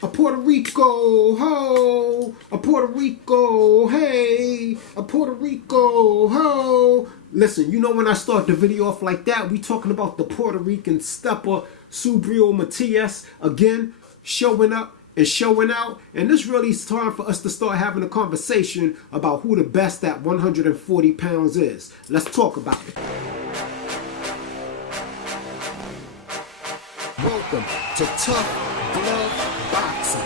A Puerto Rico, ho! A Puerto Rico, hey! A Puerto Rico, ho! Listen, you know when I start the video off like that, we talking about the Puerto Rican stepper, Subriel Matias, again, showing up and showing out. And this really is time for us to start having a conversation about who the best at 140 pounds is. Let's talk about it. Welcome to Tough Glove Boxing.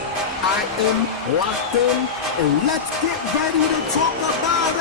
I am locked in, and let's get ready to talk about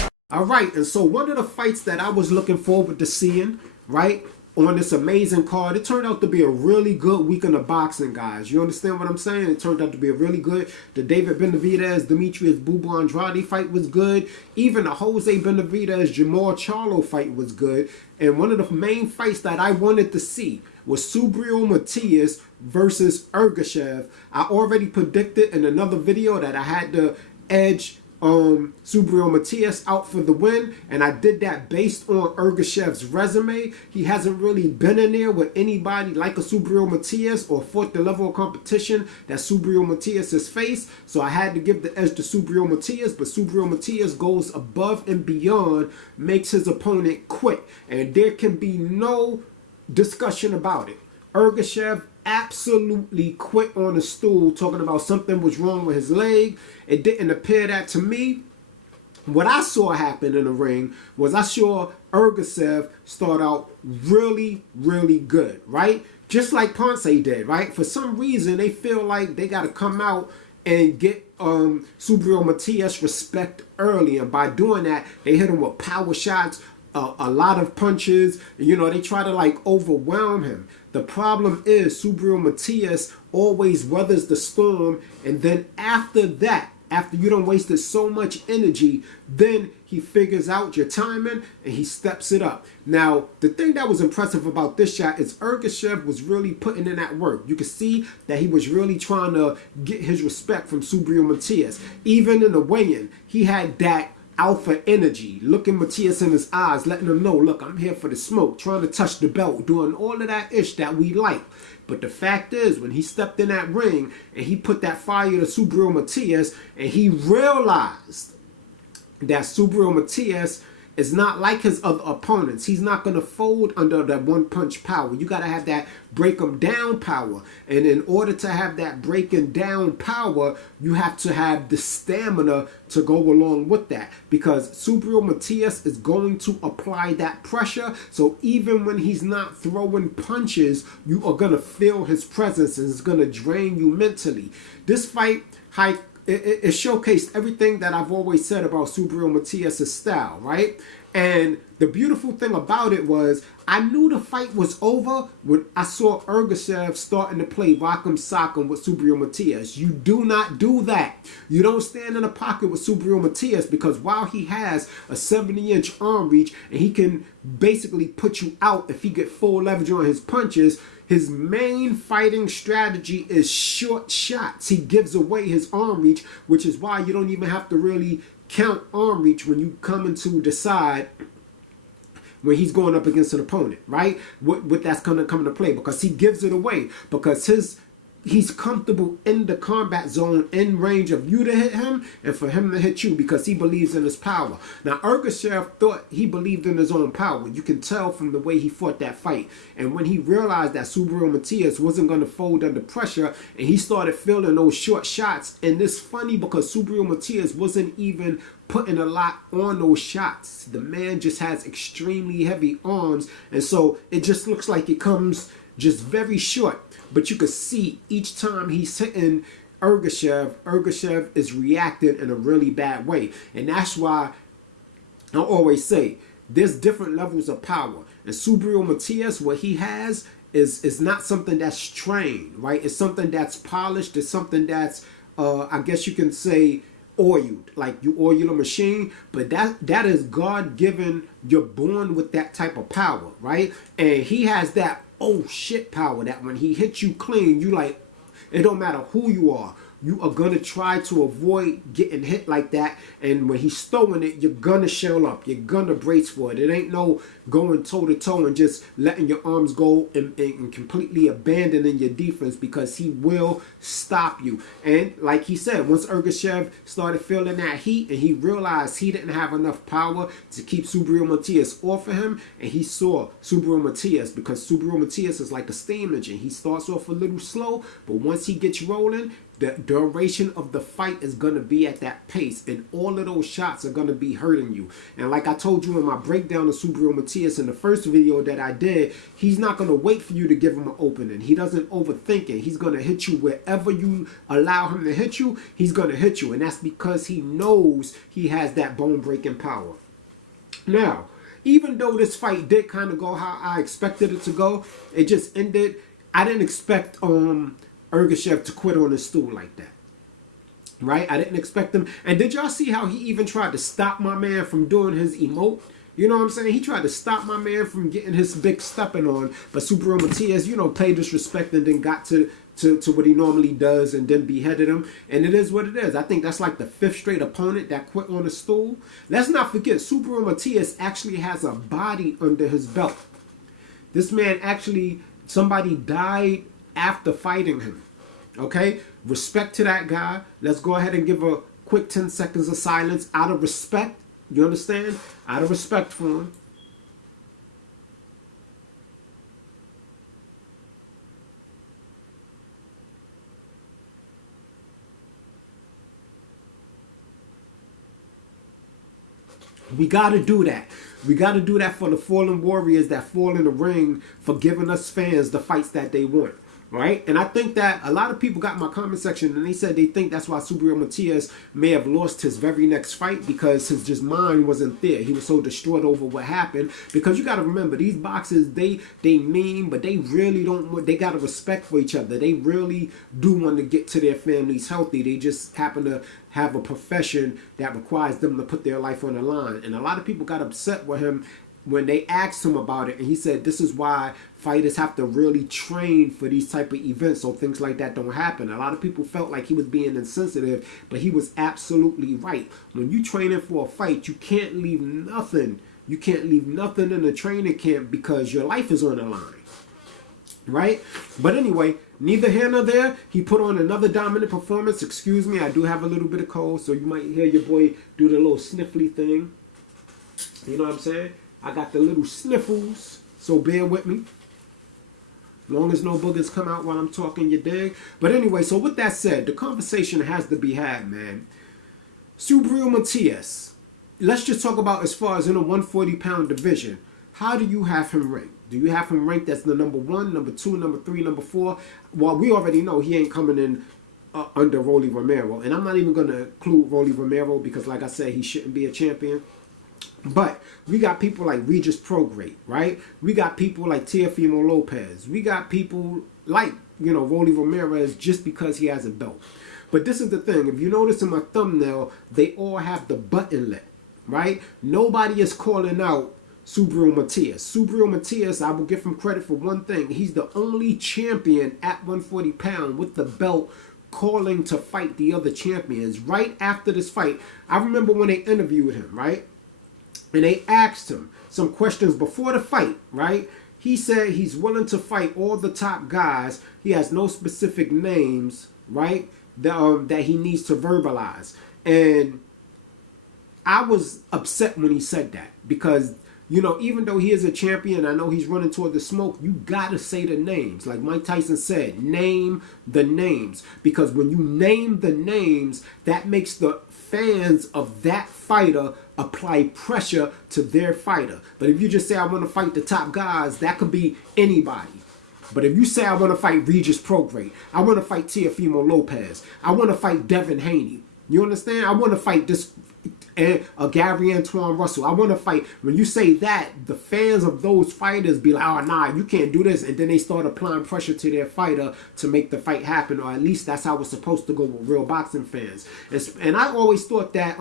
it! Alright, and so one of the fights that I was looking forward to seeing, right, on this amazing card, it turned out to be a really good weekend of boxing, guys. You understand what I'm saying? It turned out to be a really good. The David Benavidez, Demetrius Bubba Andrade fight was good. Even the Jose Benavidez, Jamal Charlo fight was good. And one of the main fights that I wanted to see was Subriel Matias versus Ergashev. I already predicted in another video that I had to edge Subriel Matias out for the win, and I did that based on Ergashev's resume. He hasn't really been in there with anybody like a Subriel Matias or fought the level of competition that Subriel Matias has faced, so I had to give the edge to Subriel Matias. But Subriel Matias goes above and beyond, makes his opponent quit, and there can be no discussion about it. Ergashev absolutely quit on the stool, talking about something was wrong with his leg. It didn't appear that to me. What I saw happen in the ring was I saw Ergashev start out really, really good, right? Just like Ponce did, right? For some reason, they feel like they got to come out and get Subriel Matias respect early. And by doing that, they hit him with power shots, a lot of punches. You know, they try to like overwhelm him. The problem is Subriel Matias always weathers the storm, and then after that, after you done wasted so much energy, then he figures out your timing and he steps it up. Now, the thing that was impressive about this shot is Ergashev was really putting in that work. You can see that he was really trying to get his respect from Subriel Matias. Even in the weigh-in, he had that alpha energy, looking Matias in his eyes, letting him know, look, I'm here for the smoke, trying to touch the belt, doing all of that ish that we like. But the fact is, when he stepped in that ring and he put that fire to Subriel Matias, and he realized that Subriel Matias is not like his other opponents. He's not going to fold under that one punch power. You got to have that break him down power. And in order to have that breaking down power, you have to have the stamina to go along with that. Because Subriel Matias is going to apply that pressure. So even when he's not throwing punches, you are going to feel his presence, and it's going to drain you mentally. This fight, it showcased everything that I've always said about Subriel Matias' style, right? And the beautiful thing about it was I knew the fight was over when I saw Ergashev starting to play rock'em sock'em with Subriel Matias. You do not do that. You don't stand in a pocket with Subriel Matias, because while he has a 70-inch arm reach and he can basically put you out if he get full leverage on his punches, his main fighting strategy is short shots. He gives away his arm reach, which is why you don't even have to really count arm reach when you come to decide when he's going up against an opponent, right? What that's going to come into play, because he gives it away, because he's comfortable in the combat zone, in range of you to hit him and for him to hit you, because he believes in his power. Now, Ergashev thought he believed in his own power. You can tell from the way he fought that fight. And when he realized that Subriel Matias wasn't going to fold under pressure, and he started feeling those short shots, and it's funny because Subriel Matias wasn't even putting a lot on those shots. The man just has extremely heavy arms, and so it just looks like it comes just very short. But you can see each time he's hitting Ergashev is reacting in a really bad way. And that's why I always say there's different levels of power. And Subriel Matias, what he has is not something that's trained, right? It's something that's polished. It's something that's, I guess you can say, oiled, like you oil a machine. But that is God-given. You're born with that type of power, right? And he has that oh shit power that when he hits you clean, you like, it don't matter who you are, you are going to try to avoid getting hit like that. And when he's throwing it, you're going to shell up. You're going to brace for it. It ain't no going toe-to-toe and just letting your arms go and completely abandoning your defense, because he will stop you. And like he said, once Ergashev started feeling that heat and he realized he didn't have enough power to keep Subriel Matias off of him, and he saw Subriel Matias, because Subriel Matias is like a steam engine. He starts off a little slow, but once he gets rolling, the duration of the fight is going to be at that pace, and all of those shots are going to be hurting you. And like I told you in my breakdown of Subriel Matias in the first video that I did, he's not going to wait for you to give him an opening. He doesn't overthink it. He's going to hit you wherever you allow him to hit you. He's going to hit you, and that's because he knows he has that bone-breaking power. Now, even though this fight did kind of go how I expected it to go, it just ended. I didn't expect Ergashev to quit on his stool like that, right? I didn't expect him. And did y'all see how he even tried to stop my man from doing his emote? You know what I'm saying? He tried to stop my man from getting his big stepping on, but Subriel Matias, you know, played disrespect and then got to what he normally does and then beheaded him. And it is what it is. I think that's like the 5th straight opponent that quit on the stool. Let's not forget, Subriel Matias actually has a body under his belt. This man actually, somebody died after fighting him. Okay? Respect to that guy. Let's go ahead and give a quick 10 seconds of silence out of respect. You understand? Out of respect for him. We got to do that. We got to do that for the fallen warriors that fall in the ring, for giving us fans the fights that they want. Right? And I think that a lot of people got in my comment section and they said they think that's why Subriel Matias may have lost his very next fight, because his just mind wasn't there. He was so distraught over what happened. Because you got to remember, these boxers, they mean, but they really don't, they got a respect for each other. They really do want to get to their families healthy. They just happen to have a profession that requires them to put their life on the line. And a lot of people got upset with him when they asked him about it, and he said this is why fighters have to really train for these type of events so things like that don't happen. A lot of people felt like he was being insensitive, but he was absolutely right. When you training for a fight, you can't leave nothing. You can't leave nothing in the training camp, because your life is on the line. Right? But anyway, neither here nor there. He put on another dominant performance. Excuse me, I do have a little bit of cold, so you might hear your boy do the little sniffly thing. You know what I'm saying? I got the little sniffles, so bear with me. Long as no boogers come out while I'm talking, you dig? But anyway, so with that said, the conversation has to be had, man. Subriel Matias, let's just talk about as far as in a 140-pound division. How do you have him ranked? Do you have him ranked as the number 1, number 2, number 3, number 4? Well, we already know he ain't coming in under Rolly Romero. And I'm not even going to include Rolly Romero because, like I said, he shouldn't be a champion. But we got people like Regis Prograis, right? We got people like Teofimo Lopez. We got people like, you know, Rolly Romero, just because he has a belt. But this is the thing. If you notice in my thumbnail, they all have the button lip, right? Nobody is calling out Subriel Matias. Subriel Matias, I will give him credit for one thing. He's the only champion at 140 pound with the belt calling to fight the other champions. Right after this fight, I remember when they interviewed him, right? And they asked him some questions before the fight, right? He said he's willing to fight all the top guys. He has no specific names, right? That he needs to verbalize. And I was upset when he said that, because, you know, even though he is a champion, I know he's running toward the smoke, you got to say the names. Like Mike Tyson said, name the names. Because when you name the names, that makes the fans of that fighter apply pressure to their fighter. But if you just say, I want to fight the top guys, that could be anybody. But if you say, I want to fight Regis Prograis, I want to fight Teofimo Lopez, I want to fight Devin Haney, you understand? I want to fight this Gary Antoine Russell. I want to fight. When you say that, the fans of those fighters be like, oh, nah, you can't do this. And then they start applying pressure to their fighter to make the fight happen. Or at least that's how it's supposed to go with real boxing fans. And I always thought that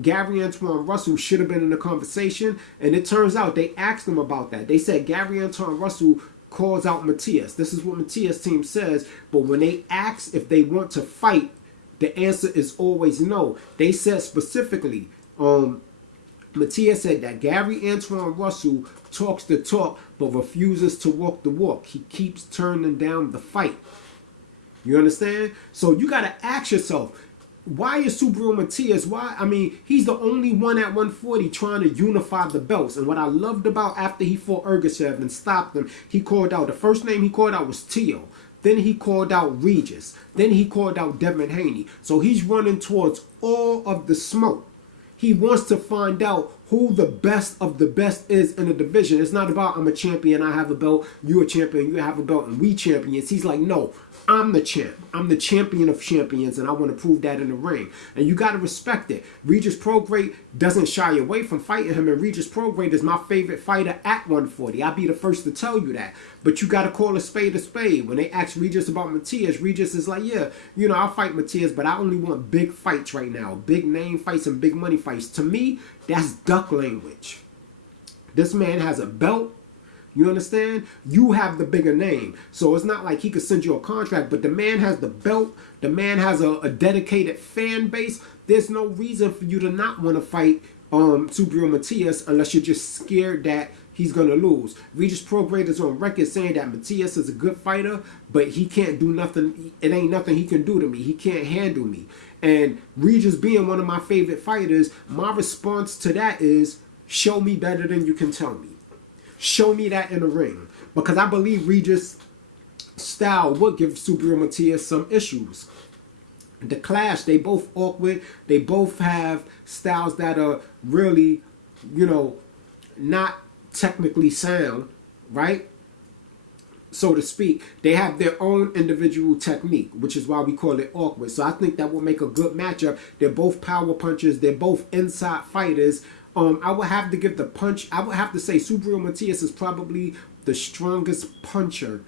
Gary Antoine Russell should have been in the conversation. And it turns out they asked him about that. They said Gary Antoine Russell calls out Matias. This is what Matias' team says. But when they ask if they want to fight, the answer is always no. They said specifically, Matias said that Gary Antoine Russell talks the talk but refuses to walk the walk. He keeps turning down the fight. You understand? So you got to ask yourself, why is Subriel Matias, he's the only one at 140 trying to unify the belts. And what I loved about after he fought Ergashev and stopped him, he called out, the first name he called out was Teo. Then he called out Regis. Then he called out Devin Haney. So he's running towards all of the smoke. He wants to find out who the best of the best is in the division. It's not about I'm a champion, I have a belt, you're a champion, you have a belt, and we champions. He's like, no, I'm the champ. I'm the champion of champions, and I want to prove that in the ring. And you got to respect it. Regis Prograis doesn't shy away from fighting him, and Regis Prograis is my favorite fighter at 140. I'll be the first to tell you that. But you got to call a spade a spade. When they ask Regis about Matias, Regis is like, yeah, I'll fight Matias, but I only want big fights right now. Big name fights and big money fights. To me, that's duck language. This man has a belt. You understand? You have the bigger name. So it's not like he could send you a contract, but the man has the belt. The man has a dedicated fan base. There's no reason for you to not want to fight Subriel Matias unless you're just scared that he's going to lose. Regis Prograis is on record saying that Matias is a good fighter, but he can't do nothing. It ain't nothing he can do to me. He can't handle me. And Regis being one of my favorite fighters, my response to that is, show me better than you can tell me. Show me that in the ring. Because I believe Regis' style would give Subriel Matias some issues. The clash, they both awkward. They both have styles that are really, not technically sound, right? So to speak. They have their own individual technique, which is why we call it awkward. So I think that will make a good matchup. They're both power punchers. They're both inside fighters. I would have to give the punch. I would have to say Subriel Matias is probably the strongest puncher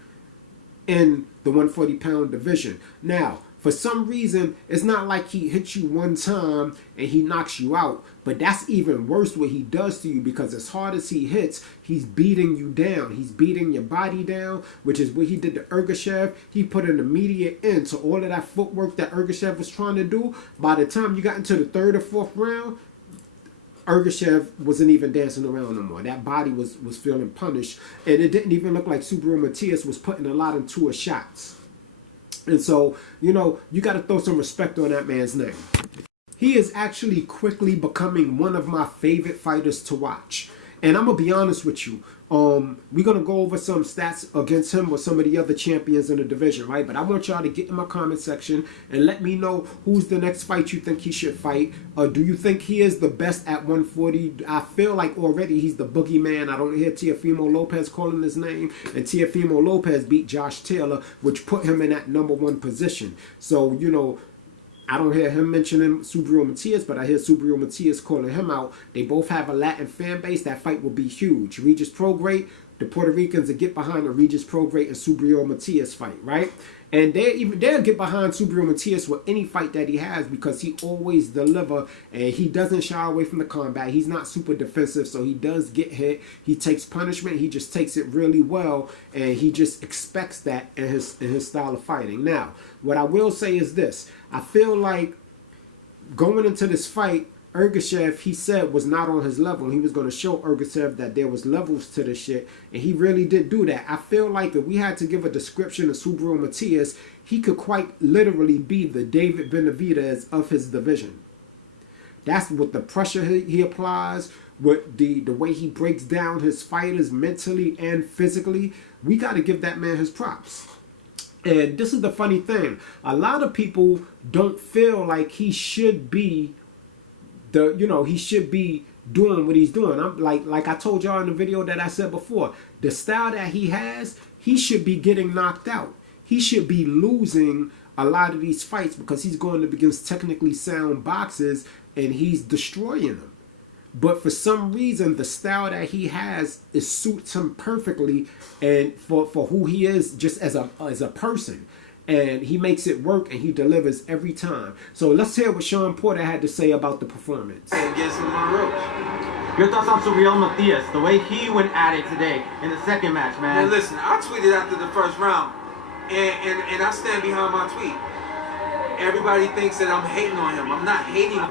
in the 140-pound division. Now, for some reason, it's not like he hits you one time and he knocks you out. But that's even worse what he does to you, because as hard as he hits, he's beating you down. He's beating your body down, which is what he did to Ergashev. He put an immediate end to all of that footwork that Ergashev was trying to do. By the time you got into the third or fourth round, Ergashev wasn't even dancing around no more. That body was feeling punished. And it didn't even look like Subriel Matias was putting a lot into his shots. And so, you got to throw some respect on that man's name. He is actually quickly becoming one of my favorite fighters to watch. And I'm going to be honest with you. We're going to go over some stats against him with some of the other champions in the division, right? But I want y'all to get in my comment section and let me know who's the next fight you think he should fight. Do you think he is the best at 140? I feel like already he's the boogeyman. I don't hear Teofimo Lopez calling his name. And Teofimo Lopez beat Josh Taylor, which put him in that #1 position. So, I don't hear him mentioning Subriel Matias, but I hear Subriel Matias calling him out. They both have a Latin fan base. That fight will be huge. Regis Prograis, the Puerto Ricans will get behind the Regis Prograis and Subriel Matias fight, right? And they'll get behind Subriel Matias with any fight that he has, because he always delivers and he doesn't shy away from the combat. He's not super defensive, so he does get hit. He takes punishment. He just takes it really well, and he just expects that in his style of fighting. Now, what I will say is this. I feel like going into this fight, Ergashev, he said, was not on his level. He was going to show Ergashev that there was levels to this shit, and he really did do that. I feel like if we had to give a description of Subriel Matias, he could quite literally be the David Benavidez of his division. That's what the pressure he applies, with the way he breaks down his fighters mentally and physically. We got to give that man his props. And this is the funny thing. A lot of people don't feel like he should be he should be doing what he's doing. I'm like I told y'all in the video that I said before, the style that he has, he should be getting knocked out. He should be losing a lot of these fights because he's going up against technically sound boxers and he's destroying them. But for some reason, the style that he has suits him perfectly, and for who he is just as a person. and he makes it work, and he delivers every time. So let's hear what Shawn Porter had to say about the performance. Against Lamar Roach. Your thoughts on Subriel Matias, the way he went at it today in the second match, man? Man, listen, I tweeted after the first round, and I stand behind my tweet. Everybody thinks that I'm hating on him. I'm not hating him.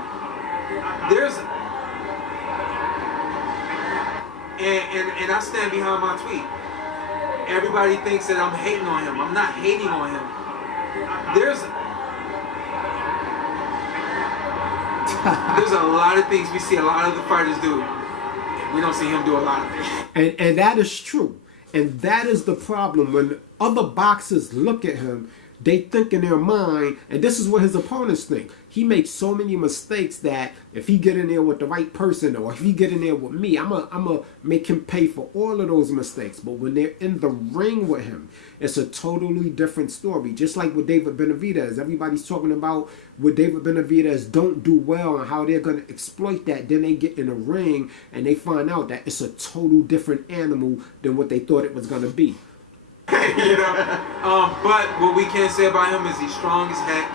And I stand behind my tweet. Everybody thinks that I'm hating on him. I'm not hating on him. There's a lot of things we see a lot of the fighters do. We don't see him do a lot of things. And that is true. And that is the problem. When other boxers look at him, they think in their mind, and this is what his opponents think. He makes so many mistakes that if he get in there with the right person, or if he get in there with me, I'm a make him pay for all of those mistakes. But when they're in the ring with him, it's a totally different story. Just like with David Benavidez. Everybody's talking about what David Benavidez don't do well and how they're going to exploit that. Then they get in the ring and they find out that it's a total different animal than what they thought it was going to be. You know, but what we can say about him is he's strong as heck.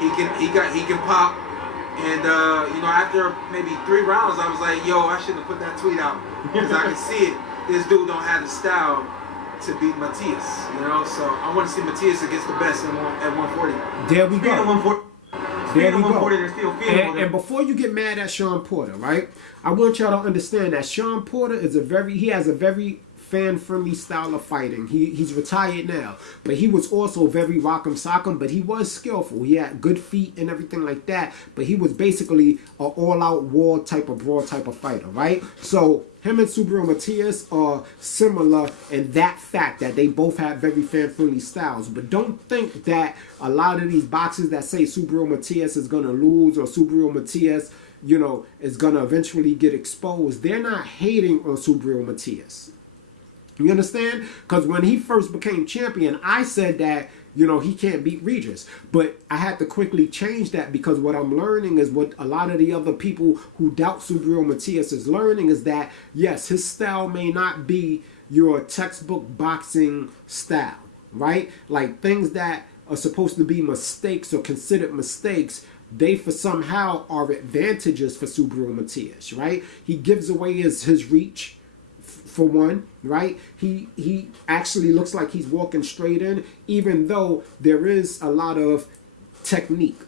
He can pop, and you know, after maybe 3 rounds, I was like, yo, I shouldn't have put that tweet out because I can see it. This dude don't have the style to beat Matias, you know. So I want to see Matias against the best at 140. There we go. There we go. And before you get mad at Shawn Porter, right? I want y'all to understand that Shawn Porter is he has a very fan-friendly style of fighting. He's retired now, but he was also very rock'em sock'em, but he was skillful. He had good feet and everything like that, but he was basically an all-out war type of brawl type of fighter, right? So him and Subriel Matias are similar in that fact that they both have very fan-friendly styles. But don't think that a lot of these boxers that say Subriel Matias is gonna lose or Subriel Matias, you know, is gonna eventually get exposed. They're not hating on Subriel Matias. You understand? Because when he first became champion, I said that, you know, he can't beat Regis. But I had to quickly change that because what I'm learning is what a lot of the other people who doubt Subriel Matias is learning is that, yes, his style may not be your textbook boxing style, right? Like things that are supposed to be mistakes or considered mistakes, they for somehow are advantages for Subriel Matias, right? He gives away his reach. For one, right? He actually looks like he's walking straight in, even though there is a lot of technique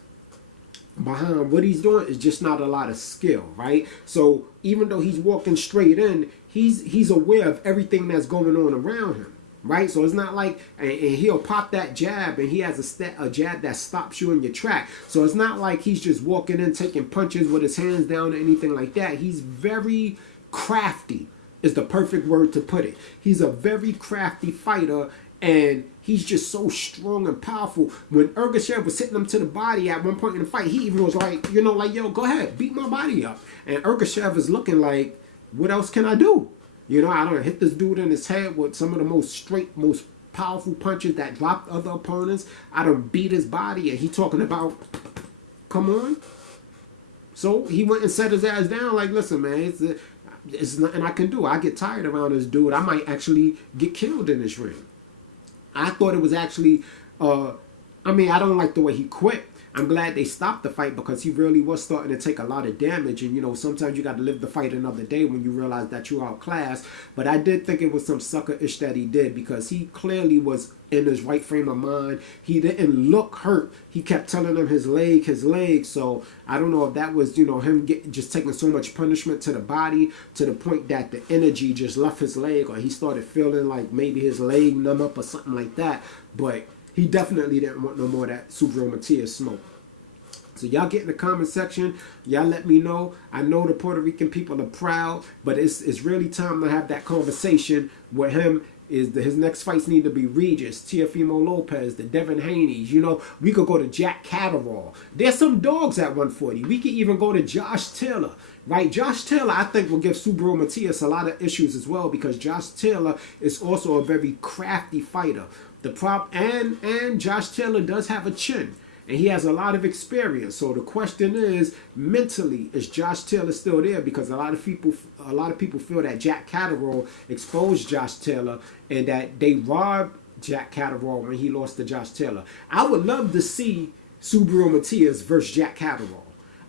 behind what he's doing. Is just not a lot of skill, right? So even though he's walking straight in, he's aware of everything that's going on around him, right? So it's not like, and he'll pop that jab, and he has a jab that stops you in your track. So it's not like he's just walking in taking punches with his hands down or anything like that. He's very crafty. Is the perfect word to put it. He's a very crafty fighter, and he's just so strong and powerful. When Ergashev was hitting him to the body at one point in the fight, he even was like, you know, like, yo, go ahead, beat my body up. And Ergashev is looking like, what else can I do? You know, I don't hit this dude in his head with some of the most powerful punches that dropped other opponents. I done beat his body, and he talking about, come on. So he went and set his ass down like, listen, man, it's nothing I can do. I get tired around this dude. I might actually get killed in this ring. I thought it was actually, I mean, I don't like the way he quit. I'm glad they stopped the fight because he really was starting to take a lot of damage. And, you know, sometimes you got to live the fight another day when you realize that you're outclassed. But I did think it was some sucker-ish that he did because he clearly was in his right frame of mind. He didn't look hurt. He kept telling him his leg. So I don't know if that was, you know, him just taking so much punishment to the body to the point that the energy just left his leg, or he started feeling like maybe his leg numb up or something like that. But he definitely didn't want no more of that Subriel Matias smoke. So y'all get in the comment section. Y'all let me know. I know the Puerto Rican people are proud, but it's really time to have that conversation with him. His next fights need to be Regis, Teofimo Lopez, the Devin Haney's. You know, we could go to Jack Catterall. There's some dogs at 140. We could even go to Josh Taylor. Right, Josh Taylor, I think, will give Subriel Matias a lot of issues as well because Josh Taylor is also a very crafty fighter. And Josh Taylor does have a chin, and he has a lot of experience. So the question is, mentally, is Josh Taylor still there? Because a lot of people feel that Jack Catterall exposed Josh Taylor and that they robbed Jack Catterall when he lost to Josh Taylor. I would love to see Subriel Matias versus Jack Catterall.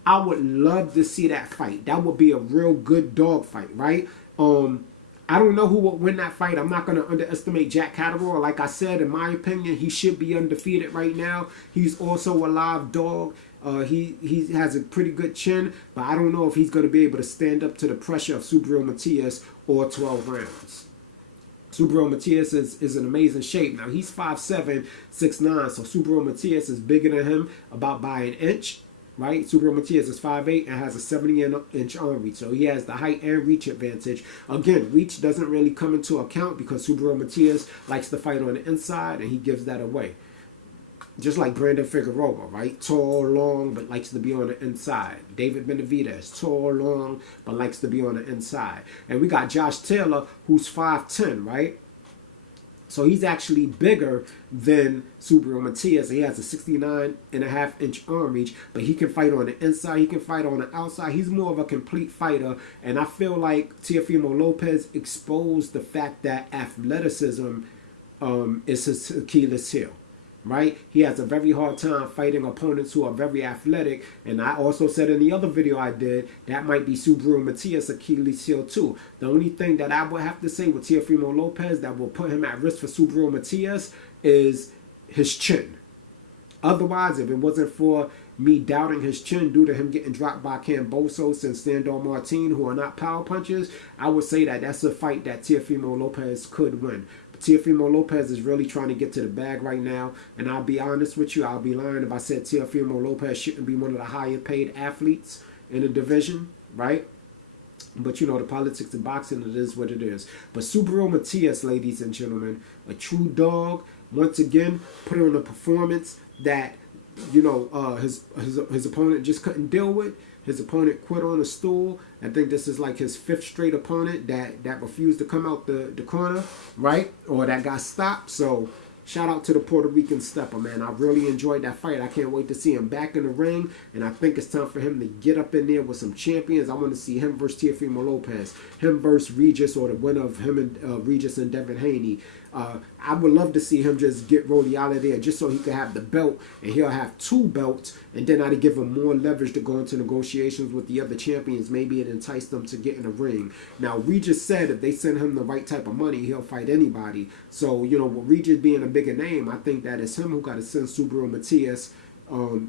I would love to see that fight. That would be a real good dog fight, right? I don't know who would win that fight. I'm not going to underestimate Jack Catterall. Like I said, in my opinion, he should be undefeated right now. He's also a live dog. He has a pretty good chin, but I don't know if he's going to be able to stand up to the pressure of Subriel Matias or 12 rounds. Subriel Matias is in amazing shape. Now, he's 5'7", 6'9", so Subriel Matias is bigger than him about by an inch, right? Subriel Matias is 5'8" and has a 70-inch arm reach, so he has the height and reach advantage. Again, reach doesn't really come into account because Subriel Matias likes to fight on the inside, and he gives that away. Just like Brandon Figueroa, right? Tall, long, but likes to be on the inside. David Benavidez, tall, long, but likes to be on the inside. And we got Josh Taylor, who's 5'10", right? So he's actually bigger than Subriel Matias. He has a 69.5-inch arm reach, but he can fight on the inside. He can fight on the outside. He's more of a complete fighter. And I feel like Teofimo Lopez exposed the fact that athleticism is his Achilles heel. Right? He has a very hard time fighting opponents who are very athletic. And I also said in the other video I did, that might be Subriel Matias' Achilles heel too. The only thing that I would have to say with Teofimo Lopez that will put him at risk for Subriel Matias is his chin. Otherwise, if it wasn't for me doubting his chin due to him getting dropped by Cambosos and Sandor Martin, who are not power punchers, I would say that that's a fight that Teofimo Lopez could win. Teofimo Lopez is really trying to get to the bag right now. And I'll be honest with you, I'll be lying if I said Teofimo Lopez shouldn't be one of the higher paid athletes in the division, right? But you know, the politics of boxing, it is what it is. But Subriel Matias, ladies and gentlemen, a true dog, once again, put on a performance that, you know, his opponent just couldn't deal with. His opponent quit on a stool. I think this is like his 5th straight opponent that refused to come out the corner, right? Or that got stopped. So shout out to the Puerto Rican stepper, man. I really enjoyed that fight. I can't wait to see him back in the ring. And I think it's time for him to get up in there with some champions. I want to see him versus Teofimo Lopez. Him versus Regis, or the winner of him and Regis and Devin Haney. I would love to see him just get Roddy out of there just so he could have the belt, and he'll have 2 belts, and then I'd give him more leverage to go into negotiations with the other champions. Maybe it enticed them to get in the ring. Now, Regis said if they send him the right type of money, he'll fight anybody. So, you know, with Regis being a bigger name, I think that it's him who got to send Subriel Matias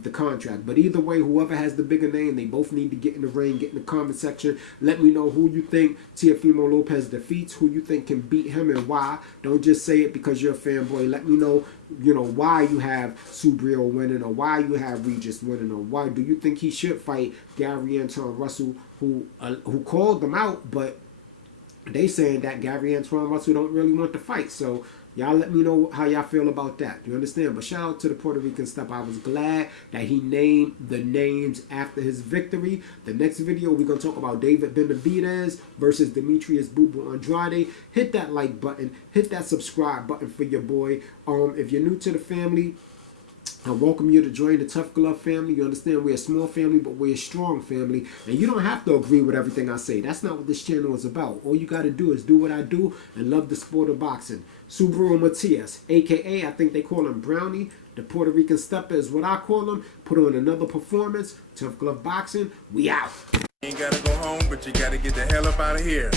the contract. But either way, whoever has the bigger name, they both need to get in the ring, get in the comment section. Let me know who you think Teofimo Lopez defeats, who you think can beat him, and why. Don't just say it because you're a fanboy. Let me know, you know, why you have Subriel winning, or why you have Regis winning, or why do you think he should fight Gary Antoine Russell, who called them out, but they saying that Gary Antoine Russell don't really want to fight. So y'all let me know how y'all feel about that. You understand? But shout out to the Puerto Rican step. I was glad that he named the names after his victory. The next video, we're going to talk about David Benavidez versus Demetrius Boo Boo Andrade. Hit that like button. Hit that subscribe button for your boy. If you're new to the family, I welcome you to join the Tough Glove family. You understand, we're a small family, but we're a strong family. And you don't have to agree with everything I say. That's not what this channel is about. All you got to do is do what I do and love the sport of boxing. Subriel Matias, a.k.a. I think they call him Brownie. The Puerto Rican stepper is what I call him. Put on another performance. Tough Glove Boxing. We out. You ain't got to go home, but you got to get the hell up out of here.